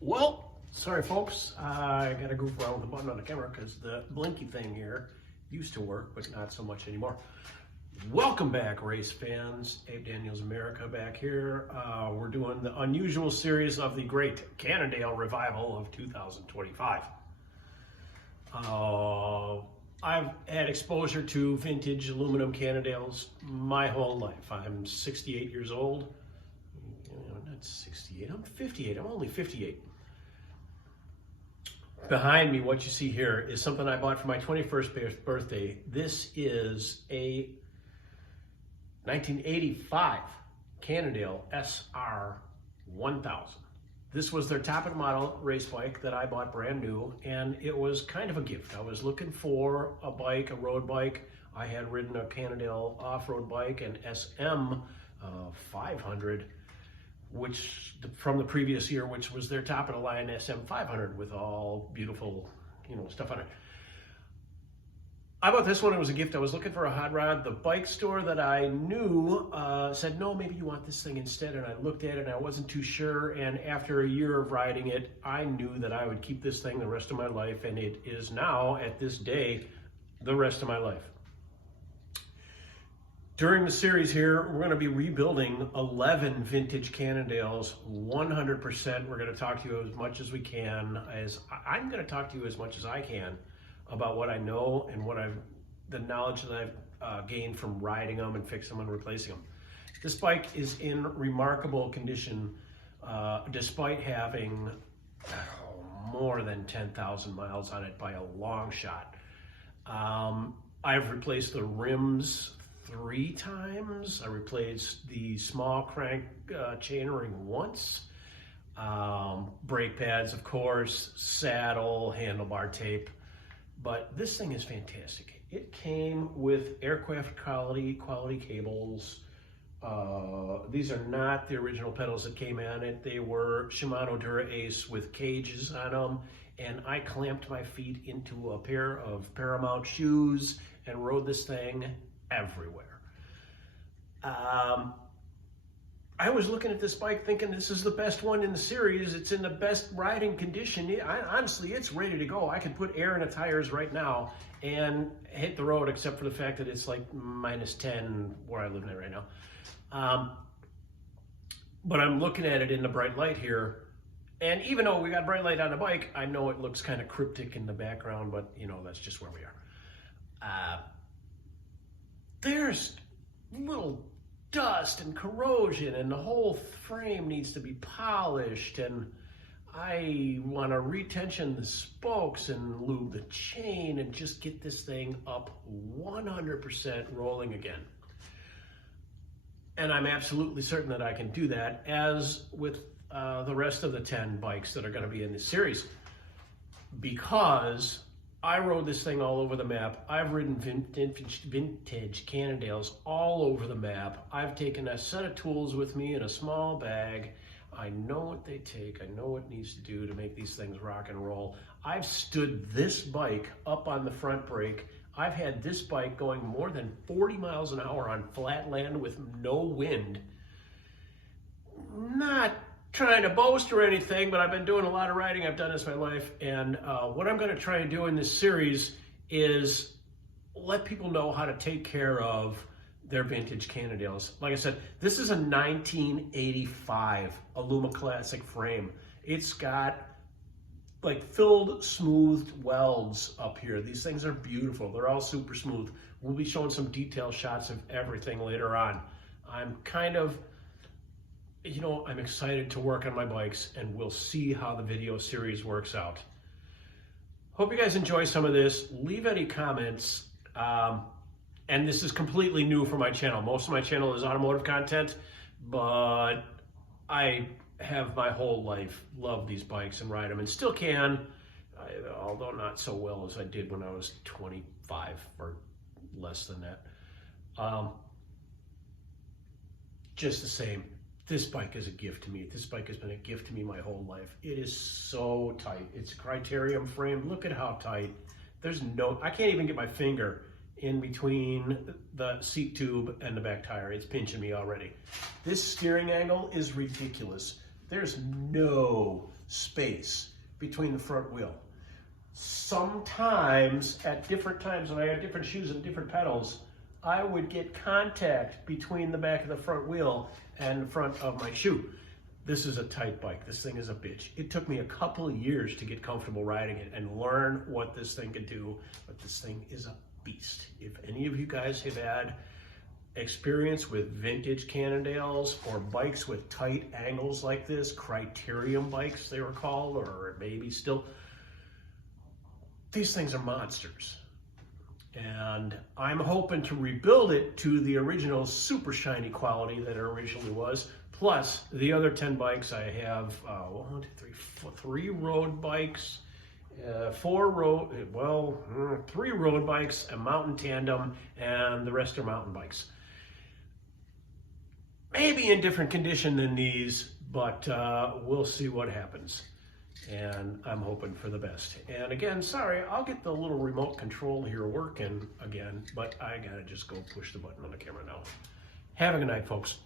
Well, sorry folks, I gotta goof around with the button on the camera because the blinky thing here used to work, but not so much anymore. Welcome back, race fans. Abe Daniels America back here. We're doing the unusual series of the great Cannondale revival of 2025. I've had exposure to vintage aluminum Cannondales my whole life. I'm 68 years old. Not 68, I'm 58, I'm only 58. Behind me, what you see here is something I bought for my 21st birthday. This is a 1985 Cannondale SR1000. This was their top of the model race bike that I bought brand new, and it was kind of a gift. I was looking for a bike, a road bike. I had ridden a Cannondale off-road bike, an SM 500, which from the previous year, which was their top of the line SM 500 with all beautiful, stuff on it. I bought this one. It was a gift. I was looking for a hot rod. The bike store that I knew said, no, maybe you want this thing instead. And I looked at it and I wasn't too sure. And after a year of riding it, I knew that I would keep this thing the rest of my life. And it is now, at this day, the rest of my life. During the series here, we're going to be rebuilding 11 vintage Cannondales, 100%. We're going to talk to you as much as we can. I'm going to talk to you as much as I can about what I know and the knowledge that I've gained from riding them and fixing them and replacing them. This bike is in remarkable condition, despite having more than 10,000 miles on it by a long shot. I've replaced the rims 3 times. I replaced the small crank chainring once. Brake pads, of course, saddle, handlebar tape. But this thing is fantastic. It came with aircraft quality cables. These are not the original pedals that came on it. They were Shimano Dura Ace with cages on them. And I clamped my feet into a pair of Paramount shoes and rode this thing everywhere. I was looking at this bike thinking this is the best one in the series. It's in the best riding condition. Honestly, it's ready to go. I could put air in the tires right now and hit the road, except for the fact that it's like -10 where I live in right now. But I'm looking at it in the bright light here. And even though we got bright light on the bike, I know it looks kind of cryptic in the background, but that's just where we are. There's little dust and corrosion, and the whole frame needs to be polished, and I want to retension the spokes and lube the chain and just get this thing up 100% rolling again. And I'm absolutely certain that I can do that, as with the rest of the 10 bikes that are going to be in this series, because I rode this thing all over the map. I've ridden vintage Cannondales all over the map. I've taken a set of tools with me in a small bag. I know what they take. I know what it needs to do to make these things rock and roll. I've stood this bike up on the front brake. I've had this bike going more than 40 miles an hour on flat land with no wind. Not trying to boast or anything, but I've been doing a lot of riding. I've done this my life, and what I'm going to try and do in this series is let people know how to take care of their vintage Cannondales. Like I said, this is a 1985 Aluma Classic frame. It's got like filled smooth welds up here. These things are beautiful. They're all super smooth. We'll be showing some detailed shots of everything later on. I'm kind of I'm excited to work on my bikes, and we'll see how the video series works out. Hope you guys enjoy some of this. Leave any comments. And this is completely new for my channel. Most of my channel is automotive content, but I have my whole life loved these bikes and ride them, and still can, although not so well as I did when I was 25 or less than that. Just the same. This bike is a gift to me. This bike has been a gift to me my whole life. It is so tight. It's a Criterium frame. Look at how tight. I can't even get my finger in between the seat tube and the back tire. It's pinching me already. This steering angle is ridiculous. There's no space between the front wheel. Sometimes, at different times when I had different shoes and different pedals, I would get contact between the back of the front wheel and the front of my shoe. This is a tight bike. This thing is a bitch. It took me a couple of years to get comfortable riding it and learn what this thing could do, but this thing is a beast. If any of you guys have had experience with vintage Cannondales or bikes with tight angles like this, Criterium bikes they were called, or maybe still, these things are monsters. And I'm hoping to rebuild it to the original super shiny quality that it originally was. Plus the other 10 bikes I have, 3 road bikes, 3 road bikes, a mountain tandem, and the rest are mountain bikes. Maybe in different condition than these, but we'll see what happens. And I'm hoping for the best. And again, sorry, I'll get the little remote control here working again, but I gotta just go push the button on the camera now. Have a good night, folks.